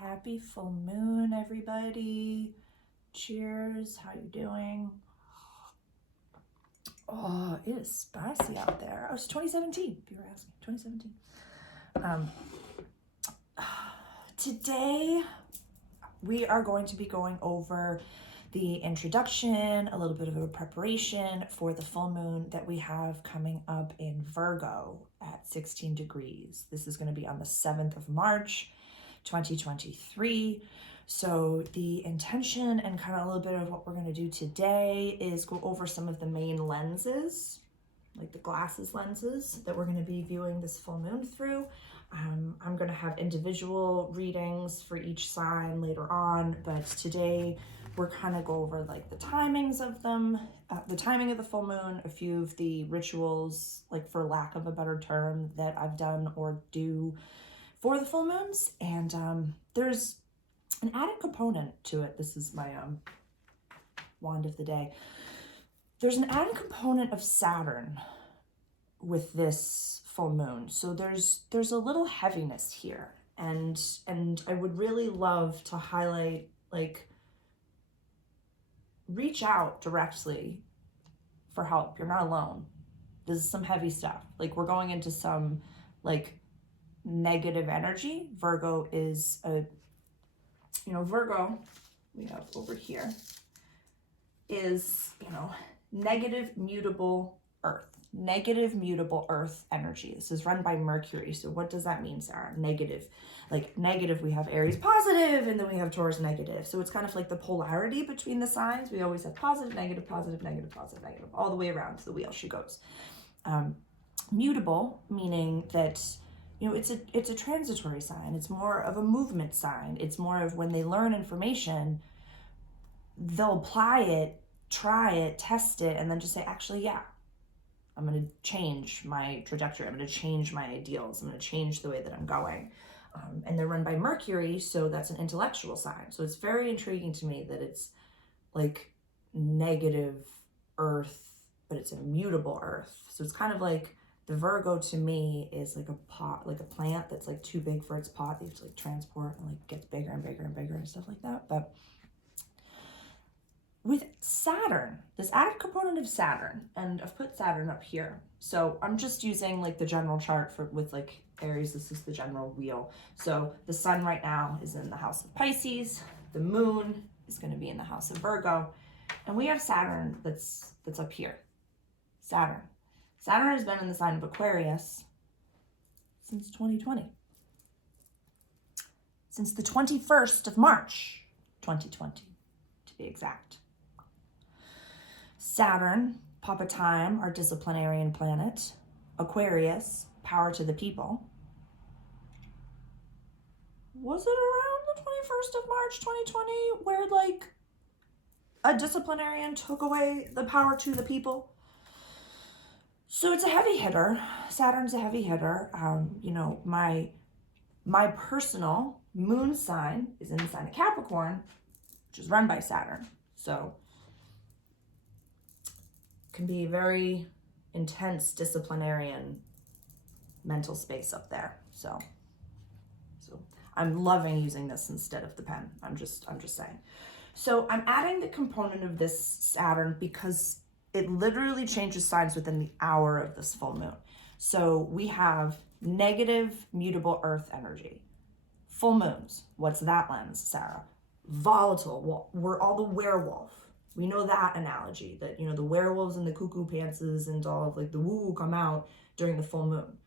Happy full moon, everybody. Cheers. How you doing? Oh, it is spicy out there. Oh, it's 2017, if you were asking. 2017. Today, we are going to be going over the introduction, a little bit of a preparation for the full moon that we have coming up in Virgo at 16 degrees. This is going to be on the 7th of March, 2023. So the intention and kind of a little bit of what we're going to do today is go over some of the main lenses, like the glasses lenses that we're going to be viewing this full moon through. I'm going to have individual readings for each sign later on, but today we're kind of go over like the timings of them, the timing of the full moon, a few of the rituals, like for lack of a better term, that I've done or do for the full moons. And there's an added component to it. This is my wand of the day. There's an added component of Saturn with this full moon. So there's a little heaviness here. And I would really love to highlight, like, reach out directly for help. You're not alone. This is some heavy stuff. Like, we're going into some like negative energy. Virgo is Virgo, we have over here, is, negative mutable earth energy. This is run by Mercury. So what does that mean, Sarah? Negative. Like negative, we have Aries positive, and then we have Taurus negative. So it's kind of like the polarity between the signs. We always have positive, negative, positive, negative, positive, negative, all the way around the wheel she goes. Mutable, meaning that, it's a transitory sign. It's more of a movement sign. It's more of when they learn information, they'll apply it, try it, test it, and then just say, actually, yeah, I'm going to change my trajectory. I'm going to change my ideals. I'm going to change the way that I'm going. And they're run by Mercury, so that's an intellectual sign. So it's very intriguing to me that it's like negative earth, but it's a mutable earth. So it's kind of like the Virgo to me is like a pot, like a plant that's like too big for its pot. They have to like transport and like gets bigger and bigger and bigger and stuff like that. But with Saturn, this added component of Saturn, and I've put Saturn up here. So I'm just using like the general chart with like Aries. This is the general wheel. So the sun right now is in the house of Pisces. The moon is going to be in the house of Virgo. And we have Saturn that's up here. Saturn has been in the sign of Aquarius since 2020. Since the 21st of March, 2020, to be exact. Saturn, Papa Time, our disciplinarian planet. Aquarius, power to the people. Was it around the 21st of March, 2020, where like a disciplinarian took away the power to the people? So it's a heavy hitter. Saturn's a heavy hitter. My personal moon sign is in the sign of Capricorn, which is run by Saturn. So it can be a very intense disciplinarian mental space up there. So I'm loving using this instead of the pen. I'm just saying. So I'm adding the component of this Saturn because it literally changes signs within the hour of this full moon. So we have negative mutable earth energy. Full moons, what's that lens, Sarah? Volatile. Well, we're all the werewolf. We know that analogy, that, the werewolves and the cuckoo pantses and all of like the woo come out during the full moon.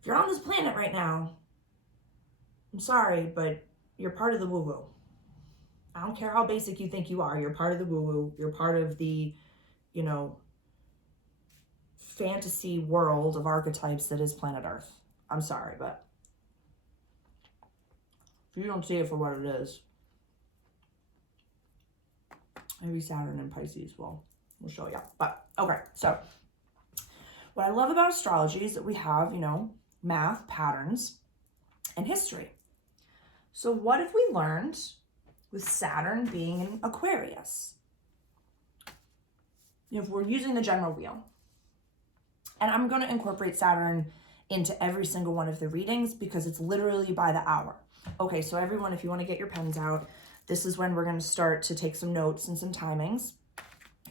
If you're on this planet right now, I'm sorry, but you're part of the woo-woo. I don't care how basic you think you are. You're part of the woo-woo. You're part of the, fantasy world of archetypes that is planet Earth. I'm sorry, but if you don't see it for what it is, maybe Saturn and Pisces will show you. But okay, so what I love about astrology is that we have, math, patterns, and history. So what have we learned with Saturn being in Aquarius? If we're using the general wheel, and I'm going to incorporate Saturn into every single one of the readings because it's literally by the hour. Okay, so everyone, if you want to get your pens out, this is when we're going to start to take some notes and some timings.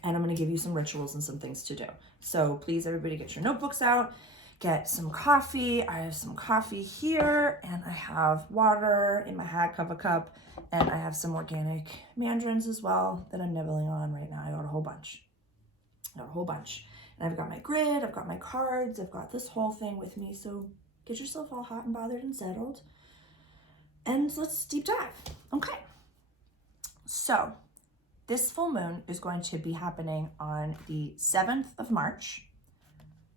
And I'm going to give you some rituals and some things to do. So please, everybody, get your notebooks out. Get some coffee. I have some coffee here, and I have water in my hat cup, and I have some organic mandarins as well that I'm nibbling on right now. I got a whole bunch. And I've got my grid, I've got my cards, I've got this whole thing with me. So get yourself all hot and bothered and settled. And let's deep dive. Okay. So this full moon is going to be happening on the 7th of March.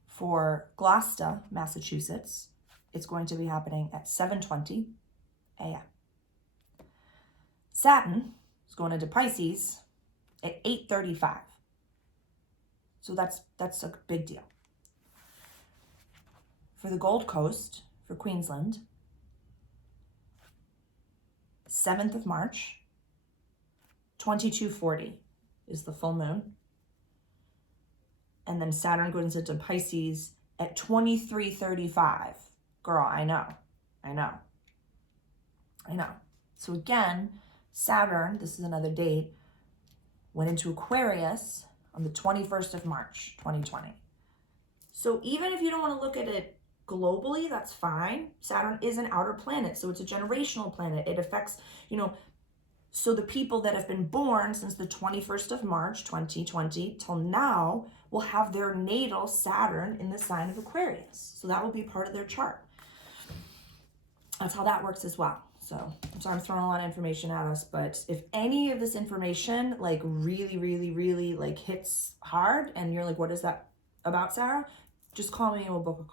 For Gloucester, Massachusetts, it's going to be happening at 7:20 a.m. Saturn is going into Pisces at 8:35. So that's a big deal. For the Gold Coast, for Queensland, 7th of March, 22:40 is the full moon. And then Saturn goes into Pisces at 23:35. Girl, I know. So again, Saturn, this is another date, went into Aquarius on the 21st of March, 2020. So even if you don't want to look at it globally, that's fine. Saturn is an outer planet, so it's a generational planet. It affects, so the people that have been born since the 21st of March, 2020 till now will have their natal Saturn in the sign of Aquarius. So that will be part of their chart. That's how that works as well. So I'm throwing a lot of information at us, but if any of this information like really like hits hard and you're like, what is that about, Sarah? Just call me and we'll book a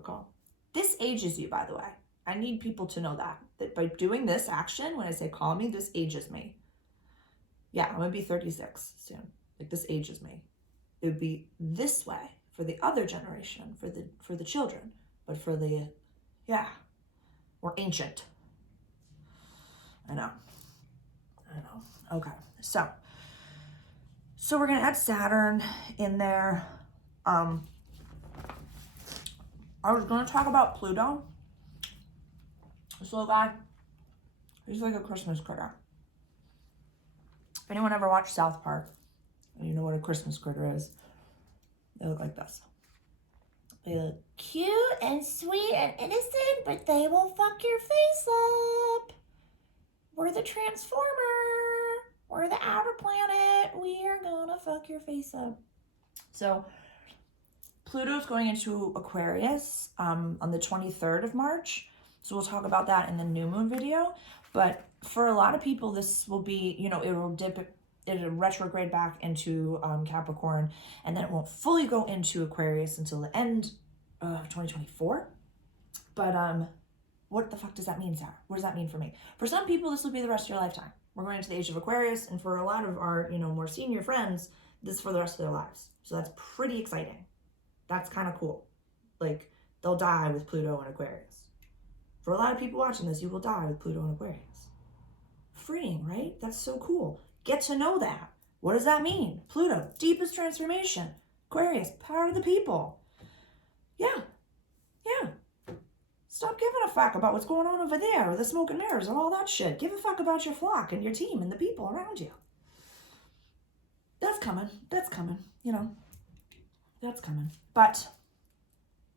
call. This ages you, by the way. I need people to know that by doing this action, when I say call me, this ages me. Yeah, I'm gonna be 36 soon. Like, this ages me. It would be this way for the other generation, for the children, but for the, we're ancient. I know. Okay, so we're gonna add Saturn in there. I was gonna talk about Pluto. This little guy, he's like a Christmas critter. If anyone ever watched South Park, and you know what a Christmas critter is, they look like this. They look cute and sweet and innocent, but they will fuck your face up. We're the Transformer. We're the outer planet. We are gonna fuck your face up. So Pluto's going into Aquarius on the 23rd of March. So we'll talk about that in the new moon video. But for a lot of people, this will be, it will it'll retrograde back into Capricorn, and then it won't fully go into Aquarius until the end of 2024. But what the fuck does that mean, Sarah? What does that mean for me? For some people, this will be the rest of your lifetime. We're going into the age of Aquarius, and for a lot of our, more senior friends, this is for the rest of their lives. So that's pretty exciting. That's kind of cool. Like, they'll die with Pluto and Aquarius. For a lot of people watching this, you will die with Pluto and Aquarius. Freeing, right? That's so cool. Get to know that. What does that mean? Pluto, deepest transformation. Aquarius, power of the people. Yeah. Stop giving a fuck about what's going on over there, or the smoke and mirrors and all that shit. Give a fuck about your flock and your team and the people around you. That's coming. That's coming. But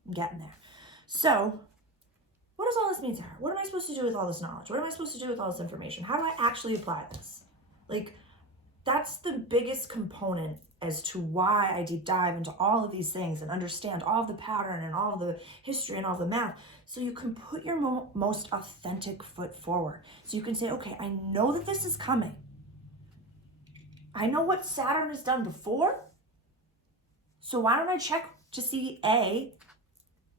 I'm getting there. So what does all this mean, Sarah? What am I supposed to do with all this knowledge? What am I supposed to do with all this information? How do I actually apply this? Like, that's the biggest component as to why I deep dive into all of these things and understand all of the pattern and all of the history and all the math, so you can put your most authentic foot forward. So you can say, okay, I know that this is coming. I know what Saturn has done before. So why don't I check to see, A,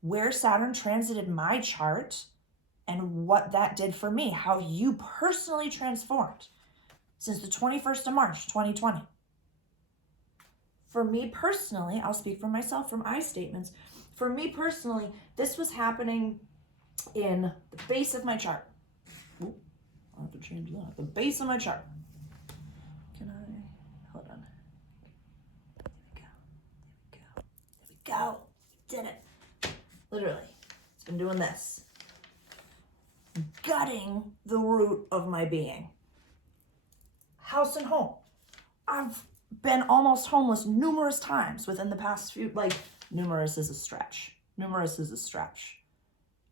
where Saturn transited my chart and what that did for me, how you personally transformed since the 21st of March, 2020. For me personally, I'll speak for myself from I statements. For me personally, this was happening in the base of my chart. Ooh, I'll have to change that. The base of my chart. Hold on. There we go. Did it. Literally. It's been doing this. Gutting the root of my being. House and home. I've been almost homeless numerous times within the past few, like, numerous is a stretch. Numerous is a stretch.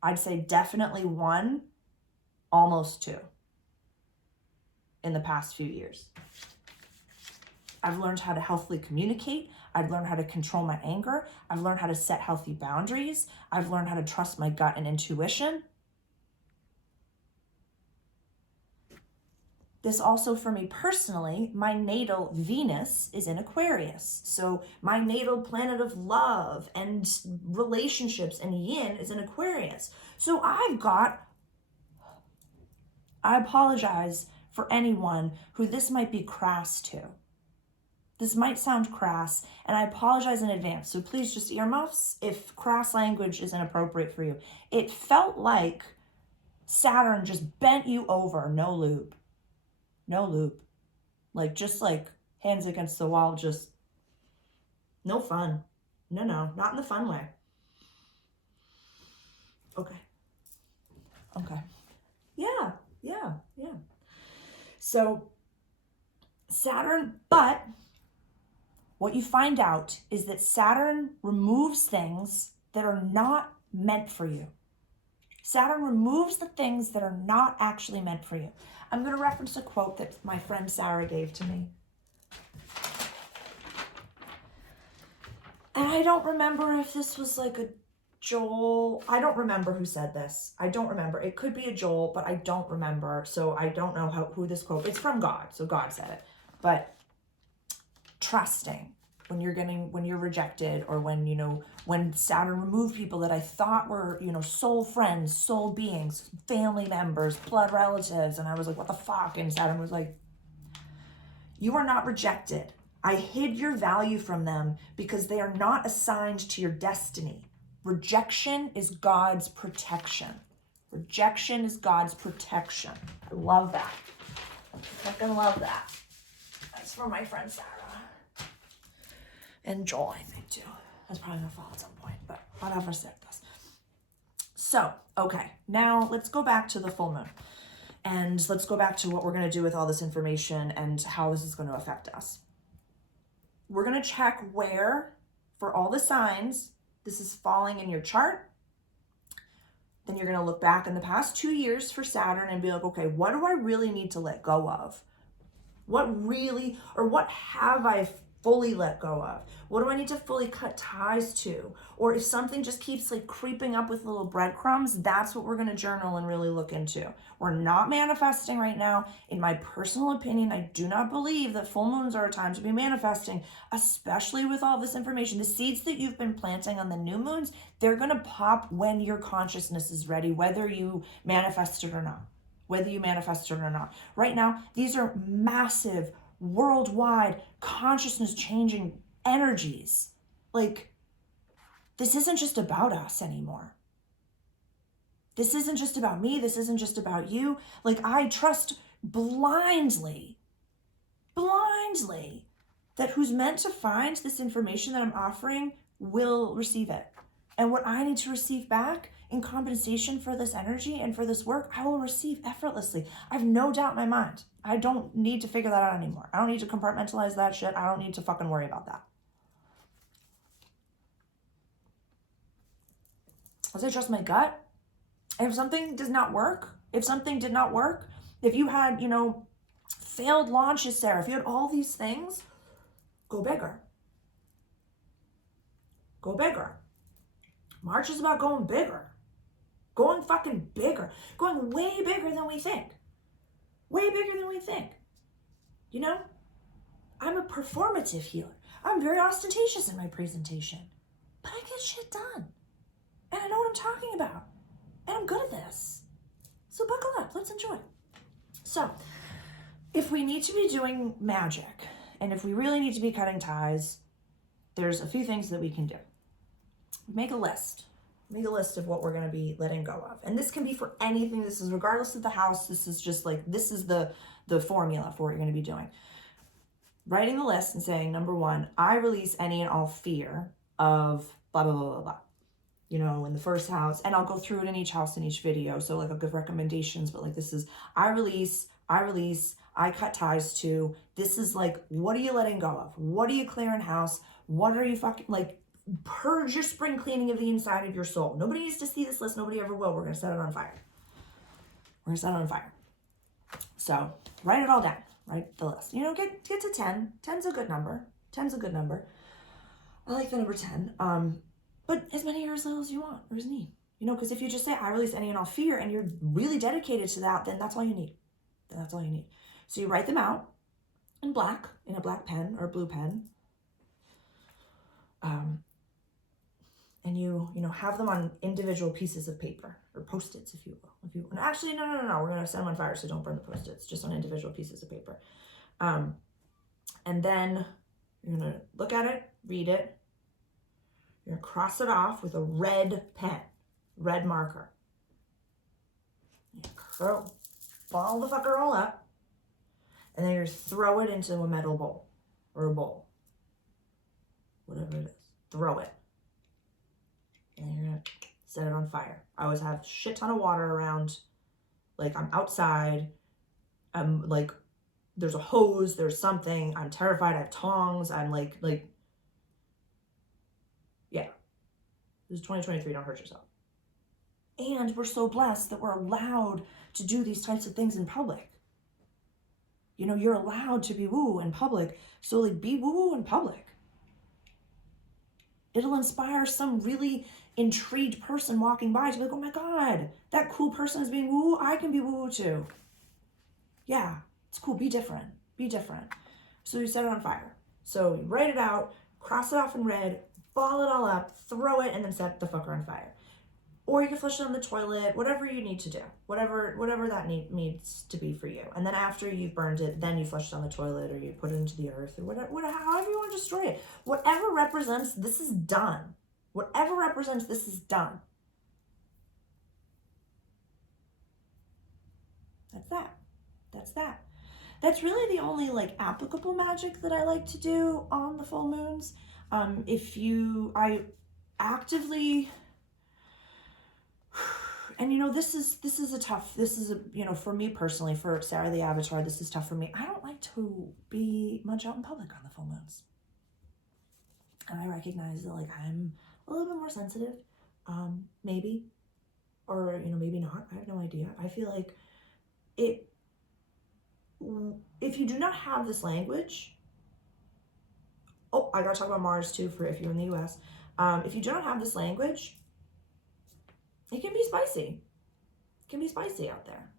I'd say definitely one, almost two in the past few years. I've learned how to healthily communicate. I've learned how to control my anger. I've learned how to set healthy boundaries. I've learned how to trust my gut and intuition. This also, for me personally, my natal Venus is in Aquarius. So my natal planet of love and relationships and yin is in Aquarius. So I apologize for anyone who this might be crass to. This might sound crass, and I apologize in advance. So please just earmuffs if crass language is inappropriate for you. It felt like Saturn just bent you over, no lube. No lube. Like, just like hands against the wall, just no fun. No, not in the fun way. Okay. Yeah. So Saturn, but what you find out is that Saturn removes things that are not meant for you. Saturn removes the things that are not actually meant for you. I'm going to reference a quote that my friend Sarah gave to me. And I don't remember if this was like a Joel. I don't remember who said this. I don't remember. It could be a Joel, but I don't remember. So I don't know who this quote. It's from God. So God said it. But trusting when you're rejected, or when Saturn removed people that I thought were, soul friends, soul beings, family members, blood relatives. And I was like, what the fuck? And Saturn was like, you are not rejected. I hid your value from them because they are not assigned to your destiny. Rejection is God's protection. Rejection is God's protection. I love that. I fucking love that. That's from my friend Sarah. And Joel, I think, too. That's probably going to fall at some point, but whatever said this. So, okay, now let's go back to the full moon. And let's go back to what we're going to do with all this information and how this is going to affect us. We're going to check where, for all the signs, this is falling in your chart. Then you're going to look back in the past 2 years for Saturn and be like, okay, what do I really need to let go of? What have I fully let go of? What do I need to fully cut ties to? Or if something just keeps like creeping up with little breadcrumbs, that's what we're going to journal and really look into. We're not manifesting right now. In my personal opinion, I do not believe that full moons are a time to be manifesting, especially with all this information. The seeds that you've been planting on the new moons, they're going to pop when your consciousness is ready, whether you manifest it or not. Right now, these are massive, worldwide, consciousness changing energies. Like, this isn't just about us anymore. This isn't just about me. This isn't just about you. Like, I trust blindly that who's meant to find this information that I'm offering will receive it. And what I need to receive back in compensation for this energy and for this work, I will receive effortlessly. I have no doubt in my mind. I don't need to figure that out anymore. I don't need to compartmentalize that shit. I don't need to fucking worry about that. As I trust my gut. If something did not work, if you had, failed launches, Sarah, if you had all these things, go bigger. March is about going bigger. Going fucking bigger. Going way bigger than we think. I'm a performative healer. I'm very ostentatious in my presentation. But I get shit done. And I know what I'm talking about. And I'm good at this. So buckle up. Let's enjoy. So, if we need to be doing magic, and if we really need to be cutting ties, there's a few things that we can do. Make a list. Make a list of what we're going to be letting go of. And this can be for anything. This is regardless of the house. This is just like, this is the formula for what you're going to be doing. Writing the list and saying, number one, I release any and all fear of blah, blah, blah, blah, blah. you know, in the first house, and I'll go through it in each house in each video. So like I'll give recommendations, but like this is I release, I cut ties to. This is like, what are you letting go of? What are you clearing house? What are you fucking like, purge your spring cleaning of the inside of your soul. Nobody needs to see this list. Nobody ever will. We're going to set it on fire. We're going to set it on fire. So write it all down. Write the list. You know, get to 10. 10's a good number. 10's a good number. I like the number 10. But as many or as little as you want or as need. You know, because if you just say, I release any and all fear, and you're really dedicated to that, then that's all you need. Then that's all you need. So you write them out in black, in a black pen or a blue pen. And you know, have them on individual pieces of paper or Post-its, if you will. And actually, no. We're going to set them on fire, so don't burn the Post-its, just on individual pieces of paper. And then you're going to look at it, read it. You're going to cross it off with a red pen, red marker. Ball the fucker all up. And then you throw it into a metal bowl or a bowl. Whatever it is. Throw it. And then you're going to set it on fire. I always have a shit ton of water around. Like, I'm outside. I'm like, there's a hose, there's something. I'm terrified. I have tongs. I'm like, yeah. This is 2023. Don't hurt yourself. And we're so blessed that we're allowed to do these types of things in public. You know, you're allowed to be woo in public. So like, be woo in public. It'll inspire some really intrigued person walking by to be like, oh my God, that cool person is being woo. I can be woo too. Yeah, it's cool. Be different. Be different. So you set it on fire. So you write it out, cross it off in red, ball it all up, throw it, and then set the fucker on fire. Or you can flush it on the toilet, whatever you need to do, whatever that needs to be for you. And then after you've burned it, then you flush it on the toilet, or you put it into the earth, or whatever, however you want to destroy it. Whatever represents this is done. Whatever represents this is done. That's that. That's that. That's really the only like applicable magic that I like to do on the full moons. I actively. And you know, this is you know, for me personally, for Sarah the Avatar, this is tough for me. I don't like to be much out in public on the full moons. And I recognize that like I'm a little bit more sensitive, maybe, or you know, maybe not. I have no idea. I feel like if you do not have this language, oh, I gotta talk about Mars too for if you're in the US. If you do not have this language, it can be spicy. It can be spicy out there.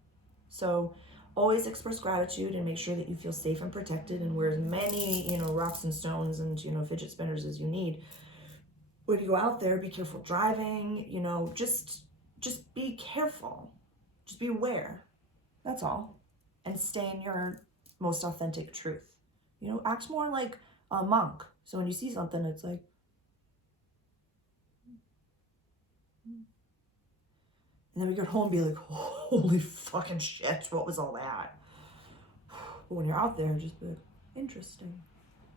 So always express gratitude and make sure that you feel safe and protected and wear as many, you know, rocks and stones and, you know, fidget spinners as you need. When you go out there, be careful driving, you know, just be careful. Just be aware. That's all. And stay in your most authentic truth. You know, act more like a monk. So when you see something, it's like, and then we get home and be like, holy fucking shit, what was all that? But when you're out there, just be like, interesting.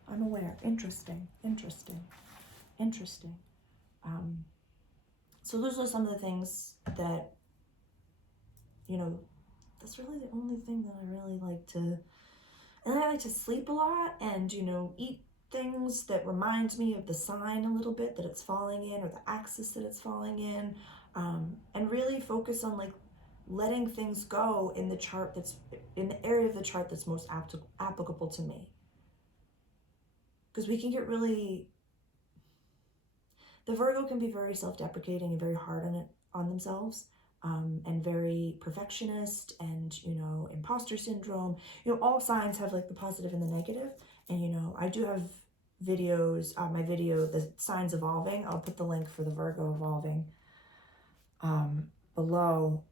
I'm aware. Interesting. So those are some of the things that, you know, that's really the only thing that I really like to, and I like to sleep a lot and, you know, eat things that reminds me of the sign a little bit that it's falling in or the axis that it's falling in. And really focus on like letting things go in the chart that's in the area of the chart that's most applicable to me. Because we can get really, the Virgo can be very self-deprecating and very hard on themselves, and very perfectionist and, you know, imposter syndrome. You know, all signs have like the positive and the negative. And, you know, I do have videos, my video, The Signs Evolving. I'll put the link for the Virgo Evolving below.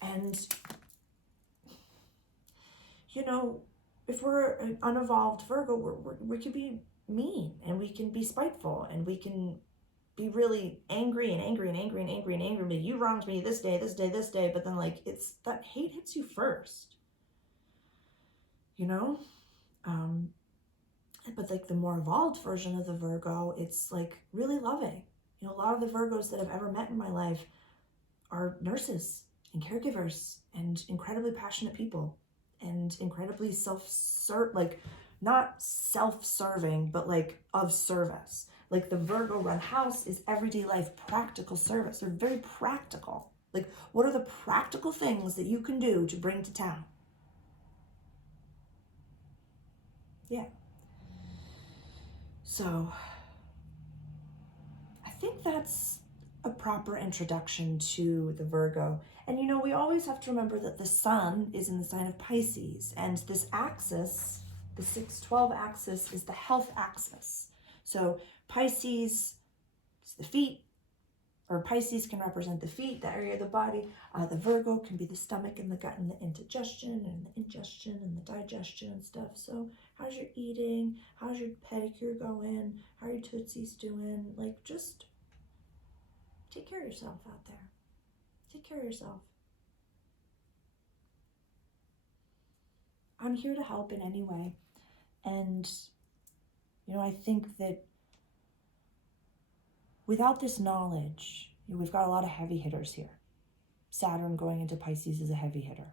And, you know, if we're an unevolved Virgo, we can be mean and we can be spiteful and we can be really angry. But you wronged me this day. But then like, it's that hate hits you first, you know? But like the more evolved version of the Virgo, it's like really loving. You know, a lot of the Virgos that I've ever met in my life are nurses and caregivers and incredibly passionate people and incredibly like not self-serving, but like of service. Like the Virgo run house is everyday life practical service. They're very practical. Like, what are the practical things that you can do to bring to town? Yeah. So I think that's a proper introduction to the Virgo. And you know, we always have to remember that the sun is in the sign of Pisces, and this axis, the 6-12 axis, is the health axis. So Pisces is the feet, or Pisces can represent the feet, the area of the body. The Virgo can be the stomach and the gut and the indigestion and the ingestion and the digestion and stuff. So how's your eating? How's your pedicure going? How are your tootsies doing? Like, just take care of yourself out there. Take care of yourself. I'm here to help in any way. And, you know, I think that without this knowledge, you know, we've got a lot of heavy hitters here. Saturn going into Pisces is a heavy hitter.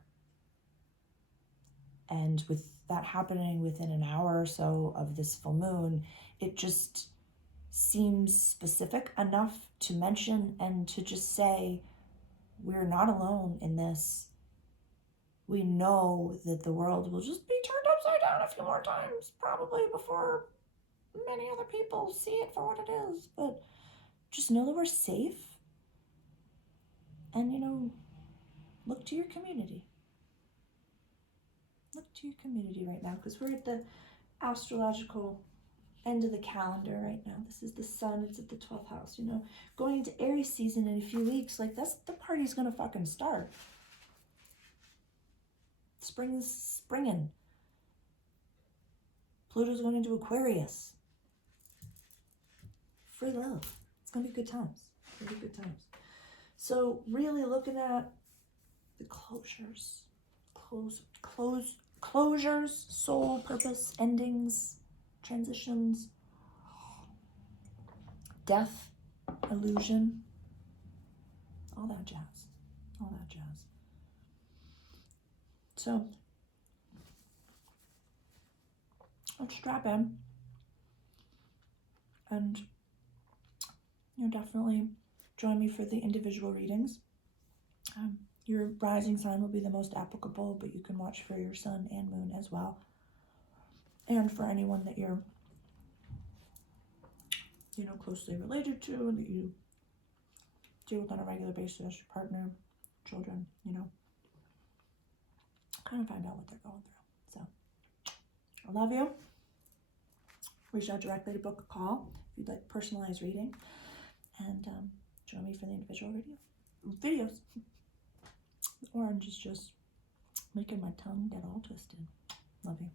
And with that happening within an hour or so of this full moon, it just seems specific enough to mention and to just say, we're not alone in this. We know that the world will just be turned upside down a few more times, probably before many other people see it for what it is. But just know that we're safe. And, you know, look to your community. Look to your community right now, because we're at the astrological end of the calendar right now. This is the sun, it's at the 12th house, you know. Going into Aries season in a few weeks, like, that's the party's gonna fucking start. Spring's springing. Pluto's going into Aquarius. Free love. It's gonna be good times. It's gonna be good times. So really looking at the closures, closures, soul, purpose, endings, transitions, death, illusion, all that jazz, all that jazz. So let's strap in, and you know, definitely join me for the individual readings. Your rising sign will be the most applicable, but you can watch for your sun and moon as well. And for anyone that you're, you know, closely related to, that you deal with on a regular basis, your partner, children, you know, kind of find out what they're going through. So I love you. Reach out directly to book a call if you'd like personalized reading, and join me for the individual videos. The orange is just making my tongue get all twisted. Love you.